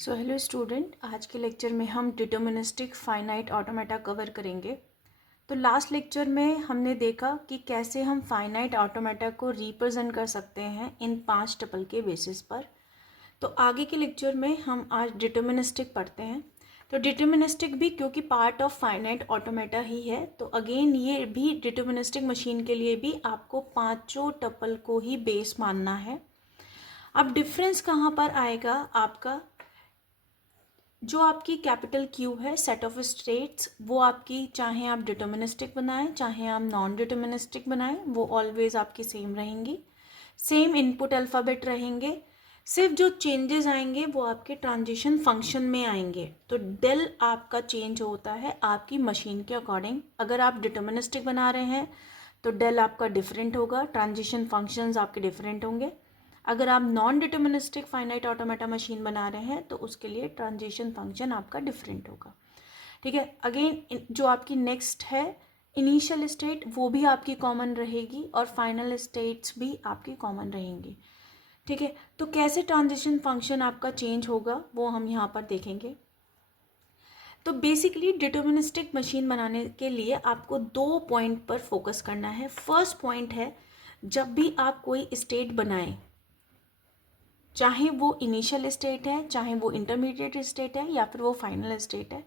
So hello student, आज के lecture में हम डिटर्मिनिस्टिक फाइनाइट ऑटोमेटा कवर करेंगे। तो लास्ट लेक्चर में हमने देखा कि कैसे हम फाइनाइट ऑटोमेटा को रिप्रेजेंट कर सकते हैं इन 5 टपल के बेसिस पर। तो आगे के लेक्चर में हम आज डिटर्मिनिस्टिक पढ़ते हैं। तो डिटर्मिनिस्टिक भी क्योंकि पार्ट ऑफ फाइनाइट ऑटोमेटा ही है, तो अगेन ये भी डिटर्मिनिस्टिक मशीन के लिए भी आपको 5 टपल को ही बेस मानना है। अब डिफरेंस कहाँ पर आएगा आपका, जो आपकी कैपिटल क्यू है सेट ऑफ स्टेट्स, वो आपकी चाहे आप डिटर्मिनिस्टिक बनाएं चाहे आप नॉन डिटर्मिनिस्टिक बनाएं, वो ऑलवेज आपकी सेम रहेंगी। सेम इनपुट अल्फ़ाबेट रहेंगे। सिर्फ जो चेंजेस आएंगे वो आपके ट्रांजिशन फंक्शन में आएंगे। तो डेल आपका चेंज होता है आपकी मशीन के अकॉर्डिंग। अगर आप डिटर्मिनिस्टिक बना रहे हैं तो डेल आपका डिफरेंट होगा, ट्रांजिशन फंक्शंस आपके डिफरेंट होंगे। अगर आप non deterministic finite automata machine बना रहे हैं तो उसके लिए ट्रांजिशन फंक्शन आपका डिफरेंट होगा। ठीक है। अगेन जो आपकी नेक्स्ट है इनिशियल स्टेट, वो भी आपकी कॉमन रहेगी और फाइनल स्टेट्स भी आपकी कॉमन रहेंगी। ठीक है। तो कैसे ट्रांजिशन फंक्शन आपका चेंज होगा वो हम यहाँ पर देखेंगे। तो बेसिकली डिटर्मिनिस्टिक मशीन बनाने के लिए आपको 2 पॉइंट पर फोकस करना है। फर्स्ट पॉइंट है, जब भी आप कोई स्टेट बनाएं, चाहे वो इनिशियल स्टेट है, चाहे वो इंटरमीडिएट स्टेट है या फिर वो फाइनल स्टेट है,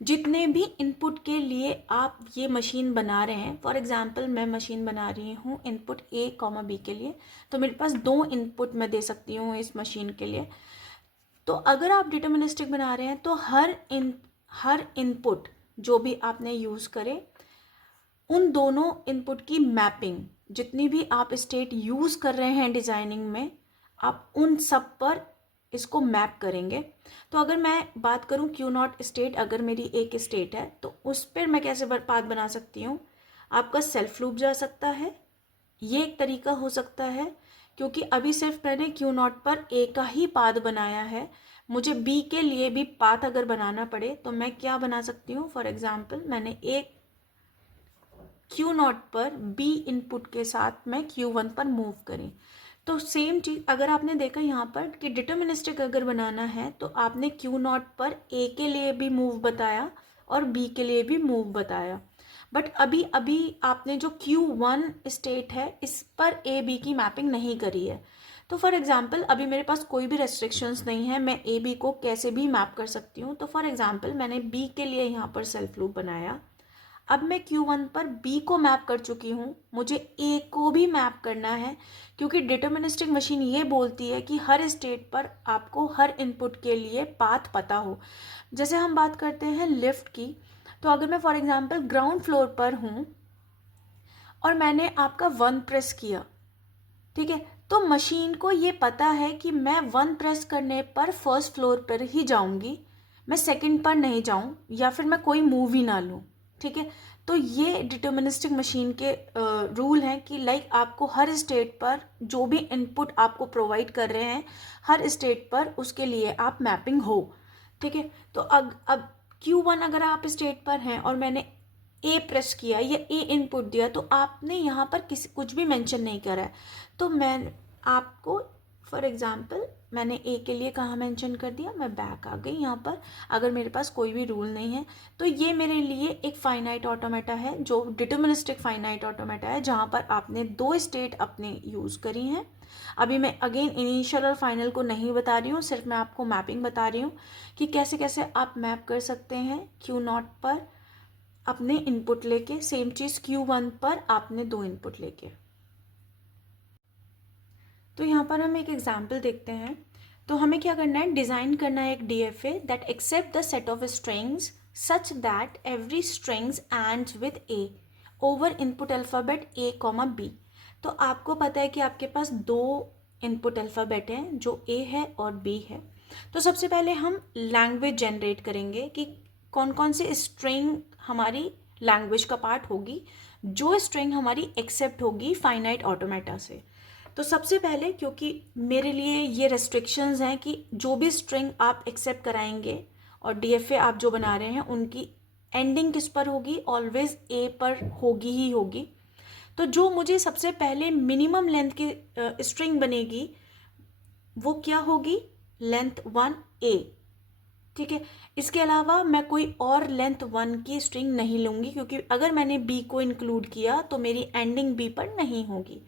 जितने भी इनपुट के लिए आप ये मशीन बना रहे हैं, फॉर एग्जांपल मैं मशीन बना रही हूँ इनपुट ए कॉमा बी के लिए, तो मेरे पास 2 इनपुट मैं दे सकती हूँ इस मशीन के लिए। तो अगर आप डिटर्मिनिस्टिक बना रहे हैं तो हर इनपुट जो भी आपने यूज़ करे, उन दोनों इनपुट की मैपिंग, जितनी भी आप स्टेट यूज़ कर रहे हैं डिज़ाइनिंग में, आप उन सब पर इसको मैप करेंगे। तो अगर मैं बात करूं क्यू नॉट स्टेट, अगर मेरी एक स्टेट है तो उस पर मैं कैसे पाथ बना सकती हूँ। आपका सेल्फ लूप जा सकता है, ये एक तरीका हो सकता है, क्योंकि अभी सिर्फ मैंने क्यू नॉट पर ए का ही पाथ बनाया है। मुझे बी के लिए भी पाथ अगर बनाना पड़े तो मैं क्या बना सकती हूँ। फॉर एग्जाम्पल मैंने एक क्यू नॉट पर बी इनपुट के साथ मैं क्यू वन पर मूव करें, तो सेम चीज़ अगर आपने देखा यहाँ पर कि डिटर्मिनिस्टिक अगर बनाना है तो आपने क्यू नॉट पर ए के लिए भी मूव बताया और बी के लिए भी मूव बताया। बट अभी अभी आपने जो क्यू वन स्टेट है इस पर ए बी की मैपिंग नहीं करी है। तो फॉर एग्जाम्पल अभी मेरे पास कोई भी रेस्ट्रिक्शंस नहीं है, मैं ए बी को कैसे भी मैप कर सकती हूँ। तो फॉर एग्जाम्पल मैंने बी के लिए यहाँ पर सेल्फ लूप बनाया। अब मैं Q1 पर B को मैप कर चुकी हूँ, मुझे A को भी मैप करना है, क्योंकि डिटर्मिनिस्टिक मशीन ये बोलती है कि हर स्टेट पर आपको हर इनपुट के लिए पाथ पता हो। जैसे हम बात करते हैं लिफ्ट की, तो अगर मैं फॉर एग्जांपल ग्राउंड फ्लोर पर हूँ और मैंने आपका 1 प्रेस किया, ठीक है, तो मशीन को ये पता है कि मैं 1 प्रेस करने पर फर्स्ट फ्लोर पर ही जाऊँगी, मैं सेकंड पर नहीं जाऊँ या फिर मैं कोई मूव ही ना लूँ। ठीक है। तो ये डिटर्मिनिस्टिक मशीन के रूल हैं कि लाइक आपको हर स्टेट पर जो भी इनपुट आपको प्रोवाइड कर रहे हैं, हर स्टेट पर उसके लिए आप मैपिंग हो। ठीक है। तो अब Q1 अगर आप स्टेट पर हैं और मैंने ए प्रेस किया या ए इनपुट दिया, तो आपने यहाँ पर कुछ भी मेंशन नहीं करा है। तो मैं आपको फॉर एग्जांपल मैंने ए के लिए कहाँ मेंशन कर दिया, मैं बैक आ गई यहाँ पर, अगर मेरे पास कोई भी रूल नहीं है। तो ये मेरे लिए एक फाइनाइट ऑटोमेटा है, जो डिटर्मिनिस्टिक फाइनाइट ऑटोमेटा है, जहाँ पर आपने 2 स्टेट अपने यूज़ करी हैं। अभी मैं अगेन इनिशियल और फाइनल को नहीं बता रही हूँ, सिर्फ मैं आपको मैपिंग बता रही हूँ कि कैसे कैसे आप मैप कर सकते हैं क्यू नॉट पर अपने इनपुट लेके, सेम चीज़ Q1 पर आपने 2 इनपुट लेके। तो यहाँ पर हम एक एग्जाम्पल देखते हैं। तो हमें क्या करना है, डिज़ाइन करना है एक DFA that accept the set of strings such that every strings ends with a over input alphabet a comma b. तो आपको पता है कि आपके पास 2 इनपुट अल्फ़ाबेट हैं, जो ए है और बी है। तो सबसे पहले हम लैंग्वेज जनरेट करेंगे कि कौन कौन सी स्ट्रिंग हमारी लैंग्वेज का पार्ट होगी, जो स्ट्रिंग हमारी एक्सेप्ट होगी फाइनाइट ऑटोमेटा से। तो सबसे पहले, क्योंकि मेरे लिए ये रेस्ट्रिक्शंस हैं कि जो भी स्ट्रिंग आप एक्सेप्ट कराएंगे और DFA आप जो बना रहे हैं उनकी एंडिंग किस पर होगी, ऑलवेज ए पर होगी ही होगी। तो जो मुझे सबसे पहले मिनिमम लेंथ की स्ट्रिंग बनेगी वो क्या होगी, लेंथ 1 ए। ठीक है। इसके अलावा मैं कोई और लेंथ 1 की स्ट्रिंग नहीं लूँगी, क्योंकि अगर मैंने बी को इंक्लूड किया तो मेरी एंडिंग बी पर नहीं होगी।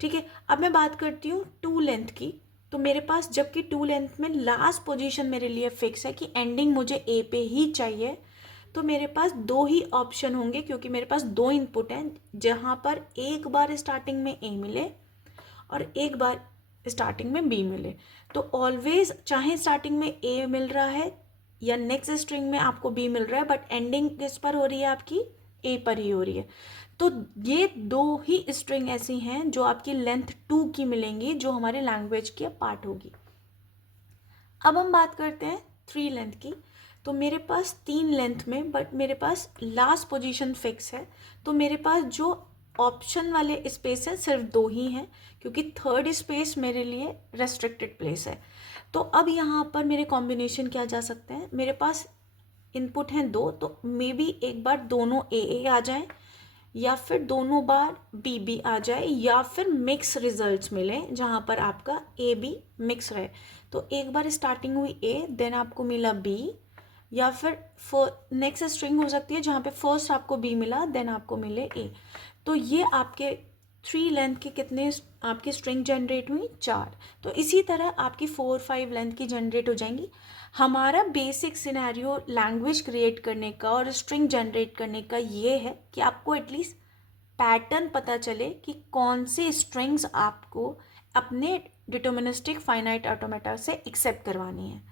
ठीक है। अब मैं बात करती हूँ 2 लेंथ की। तो मेरे पास, जबकि 2 लेंथ में लास्ट पोजीशन मेरे लिए फिक्स है कि एंडिंग मुझे ए पे ही चाहिए, तो मेरे पास 2 ही ऑप्शन होंगे, क्योंकि मेरे पास 2 इनपुट हैं जहाँ पर एक बार स्टार्टिंग में ए मिले और एक बार स्टार्टिंग में बी मिले। तो ऑलवेज, चाहे स्टार्टिंग में ए मिल रहा है या नेक्स्ट स्ट्रिंग में आपको बी मिल रहा है, बट एंडिंग किस पर हो रही है आपकी, ए पर ही हो रही है। तो ये 2 ही स्ट्रिंग ऐसी हैं जो आपकी लेंथ 2 की मिलेंगी, जो हमारे लैंग्वेज की पार्ट होगी। अब हम बात करते हैं 3 लेंथ की। तो मेरे पास 3 लेंथ में, बट मेरे पास लास्ट पोजीशन फिक्स है, तो मेरे पास जो ऑप्शन वाले स्पेस है सिर्फ 2 ही हैं, क्योंकि थर्ड स्पेस मेरे लिए रेस्ट्रिक्टेड प्लेस है। तो अब यहाँ पर मेरे कॉम्बिनेशन क्या जा सकते हैं, मेरे पास इनपुट हैं 2, तो मे बी एक बार दोनों ए आ जाएं, या फिर दोनों बार बी बी आ जाए, या फिर मिक्स रिजल्ट्स मिले जहाँ पर आपका ए बी मिक्स रहे। तो एक बार स्टार्टिंग हुई ए, देन आपको मिला बी, या फिर नेक्स्ट स्ट्रिंग हो सकती है जहाँ पे फर्स्ट आपको बी मिला देन आपको मिले ए। तो ये आपके 3 लेंथ के कितने आपकी स्ट्रिंग जनरेट हुई, 4। तो इसी तरह आपकी 4-5 लेंथ की जनरेट हो जाएंगी। हमारा बेसिक सिनेरियो लैंग्वेज क्रिएट करने का और स्ट्रिंग जनरेट करने का ये है कि आपको एटलीस्ट पैटर्न पता चले कि कौन से स्ट्रिंग्स आपको अपने डिटर्मिनिस्टिक फाइनाइट ऑटोमेटा से एक्सेप्ट करवानी है।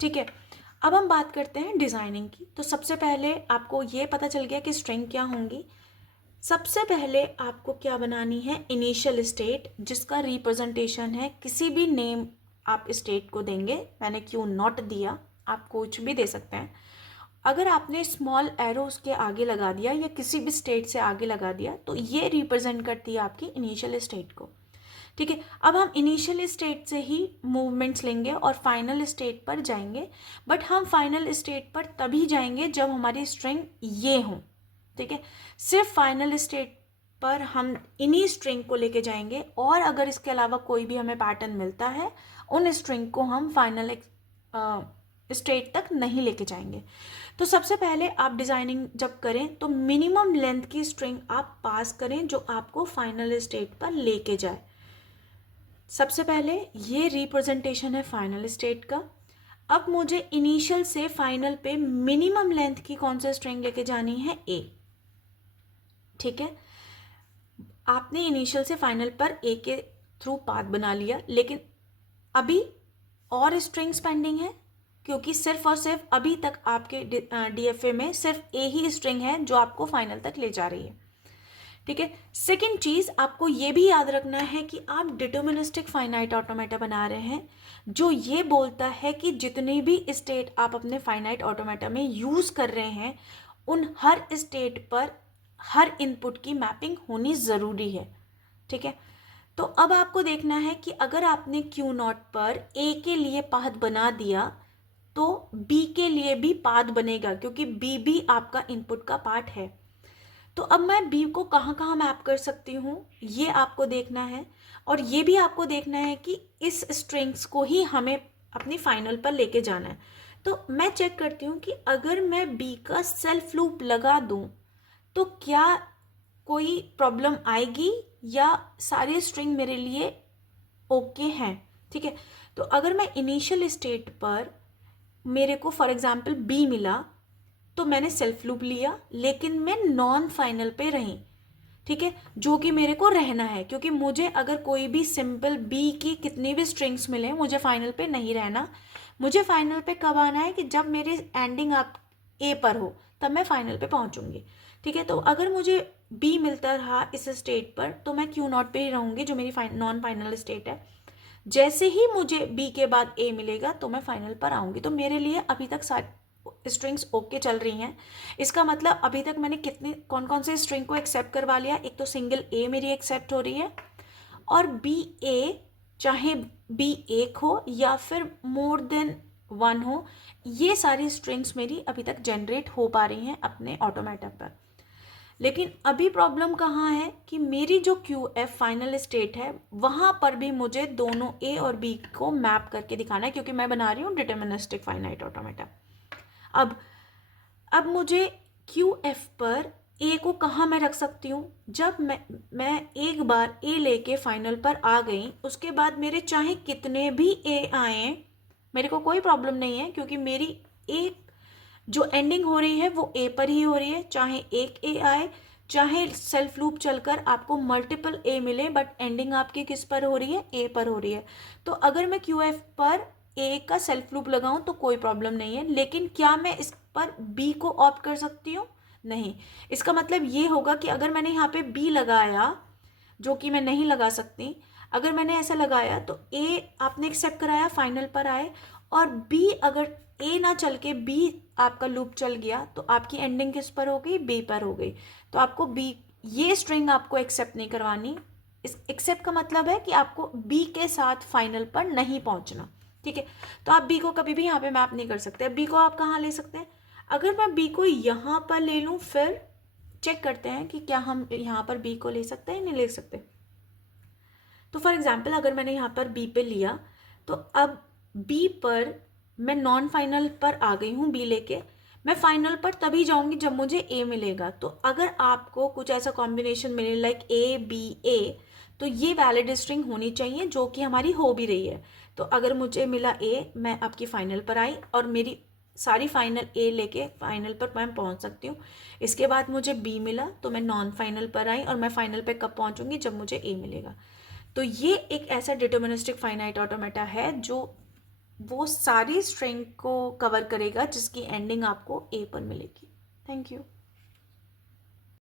ठीक है। अब हम बात करते हैं डिज़ाइनिंग की। तो सबसे पहले आपको ये पता चल गया कि स्ट्रिंग क्या होंगी। सबसे पहले आपको क्या बनानी है, इनिशियल स्टेट, जिसका रिप्रेजेंटेशन है किसी भी नेम आप स्टेट को देंगे। मैंने क्यू नॉट दिया, आप कुछ भी दे सकते हैं। अगर आपने स्मॉल एरो उसके आगे लगा दिया या किसी भी स्टेट से आगे लगा दिया, तो ये रिप्रेजेंट करती है आपकी इनिशियल स्टेट को। ठीक है। अब हम इनिशियल स्टेट से ही मूवमेंट्स लेंगे और फाइनल स्टेट पर जाएंगे, बट हम फाइनल स्टेट पर तभी जाएंगे जब हमारी स्ट्रिंग ये हो। ठीक है। सिर्फ फाइनल स्टेट पर हम इन्हीं स्ट्रिंग को लेके जाएंगे, और अगर इसके अलावा कोई भी हमें पैटर्न मिलता है, उन स्ट्रिंग को हम फाइनल स्टेट तक नहीं लेके जाएंगे। तो सबसे पहले आप डिज़ाइनिंग जब करें तो मिनिमम लेंथ की स्ट्रिंग आप पास करें जो आपको फाइनल स्टेट पर लेके जाए। सबसे पहले ये रिप्रेजेंटेशन है फाइनल स्टेट का। अब मुझे इनिशियल से फाइनल पे मिनिमम लेंथ की कौन सी स्ट्रिंग लेके जानी है, ए। ठीक है। आपने इनिशियल से फाइनल पर ए के थ्रू पाथ बना लिया, लेकिन अभी और स्ट्रिंग्स पेंडिंग है, क्योंकि सिर्फ और सिर्फ अभी तक आपके डीएफए में सिर्फ ए ही स्ट्रिंग है जो आपको फाइनल तक ले जा रही है। ठीक है। सेकेंड चीज आपको ये भी याद रखना है कि आप डिटर्मिनिस्टिक फाइनाइट ऑटोमेटा बना रहे हैं, जो ये बोलता है कि जितने भी स्टेट आप अपने फाइनाइट ऑटोमेटा में यूज कर रहे हैं, उन हर स्टेट पर हर इनपुट की मैपिंग होनी जरूरी है। ठीक है। तो अब आपको देखना है कि अगर आपने क्यू नॉट पर ए के लिए पाथ बना दिया, तो बी के लिए भी पाथ बनेगा, क्योंकि बी भी आपका इनपुट का पार्ट है। तो अब मैं बी को कहाँ कहाँ मैप कर सकती हूँ, ये आपको देखना है, और ये भी आपको देखना है कि इस स्ट्रिंग्स को ही हमें अपनी फाइनल पर लेके जाना है। तो मैं चेक करती हूँ कि अगर मैं बी का सेल्फ लूप लगा दूँ तो क्या कोई प्रॉब्लम आएगी, या सारे स्ट्रिंग मेरे लिए ओके हैं। ठीक है। तो अगर मैं इनिशियल स्टेट पर मेरे को फॉर एग्जांपल बी मिला, तो मैंने सेल्फ लूप लिया, लेकिन मैं नॉन फाइनल पे रही। ठीक है। जो कि मेरे को रहना है, क्योंकि मुझे अगर कोई भी सिंपल बी की कितनी भी स्ट्रिंग्स मिले, मुझे फाइनल पे नहीं रहना। मुझे फाइनल पे कब आना है, कि जब मेरी एंडिंग आप ए पर हो, तब मैं फाइनल पे पहुंचूंगी। ठीक है। तो अगर मुझे बी मिलता रहा इस स्टेट पर, तो मैं क्यू नॉट पे ही रहूंगी, जो मेरी नॉन फाइनल स्टेट है। जैसे ही मुझे बी के बाद ए मिलेगा, तो मैं फाइनल पर आऊंगी। तो मेरे लिए अभी तक स्ट्रिंग्स ओके चल रही हैं। इसका मतलब अभी तक मैंने कौन कौन से स्ट्रिंग को एक्सेप्ट करवा लिया। एक तो सिंगल ए मेरी एक्सेप्ट हो रही है, और बी ए, चाहे बी एक हो या फिर मोर देन 1 हो, ये सारी स्ट्रिंग्स मेरी अभी तक जनरेट हो पा रही हैं अपने ऑटोमेटा पर। लेकिन अभी प्रॉब्लम कहाँ है कि मेरी जो क्यू एफ फाइनल स्टेट है, वहाँ पर भी मुझे दोनों ए और बी को मैप करके दिखाना है, क्योंकि मैं बना रही हूँ डिटर्मिनिस्टिक फाइनाइट ऑटोमेटा। अब मुझे क्यू एफ पर ए को कहाँ मैं रख सकती हूँ? जब मैं एक बार ए लेके फाइनल पर आ गई, उसके बाद मेरे चाहे कितने भी ए आए, मेरे को कोई प्रॉब्लम नहीं है, क्योंकि मेरी एक जो एंडिंग हो रही है वो ए पर ही हो रही है। चाहे एक ए आए, चाहे सेल्फ लूप चलकर आपको मल्टीपल ए मिले, बट एंडिंग आपकी किस पर हो रही है? ए पर हो रही है। तो अगर मैं क्यू एफ पर ए का सेल्फ लूप लगाऊं तो कोई प्रॉब्लम नहीं है, लेकिन क्या मैं इस पर बी को ऑप्ट कर सकती हूँ? नहीं। इसका मतलब ये होगा कि अगर मैंने यहाँ पे बी लगाया, जो कि मैं नहीं लगा सकती, अगर मैंने ऐसा लगाया तो ए आपने एक्सेप्ट कराया, फाइनल पर आए, और बी अगर ए ना चल के बी आपका लूप चल गया तो आपकी एंडिंग किस पर हो गई? बी पर हो गई। तो आपको बी, ये स्ट्रिंग आपको एक्सेप्ट नहीं करवानी। इस एक्सेप्ट का मतलब है कि आपको बी के साथ फाइनल पर नहीं पहुंचना, ठीक है। तो आप बी को कभी भी यहाँ पे मैप नहीं कर सकते। बी को आप कहाँ ले सकते हैं? अगर मैं बी को यहाँ पर ले लूँ, फिर चेक करते हैं कि क्या हम यहाँ पर बी को ले सकते हैं, नहीं ले सकते। तो फॉर एग्जाम्पल अगर मैंने यहाँ पर बी पे लिया, तो अब बी पर मैं नॉन फाइनल पर आ गई हूँ बी लेके। मैं फाइनल पर तभी जाऊँगी जब मुझे ए मिलेगा। तो अगर आपको कुछ ऐसा कॉम्बिनेशन मिले लाइक ए बी ए, तो ये वैलिड स्ट्रिंग होनी चाहिए, जो कि हमारी हो भी रही है। तो अगर मुझे मिला ए, मैं आपकी फाइनल पर आई और मेरी सारी फाइनल ए लेके फाइनल पर मैं पहुंच सकती हूँ। इसके बाद मुझे बी मिला तो मैं नॉन फाइनल पर आई, और मैं फाइनल पे कब पहुंचूंगी? जब मुझे ए मिलेगा। तो ये एक ऐसा डिटर्मिनिस्टिक फाइनाइट ऑटोमेटा है जो वो सारी स्ट्रिंग को कवर करेगा जिसकी एंडिंग आपको ए पर मिलेगी। Thank you.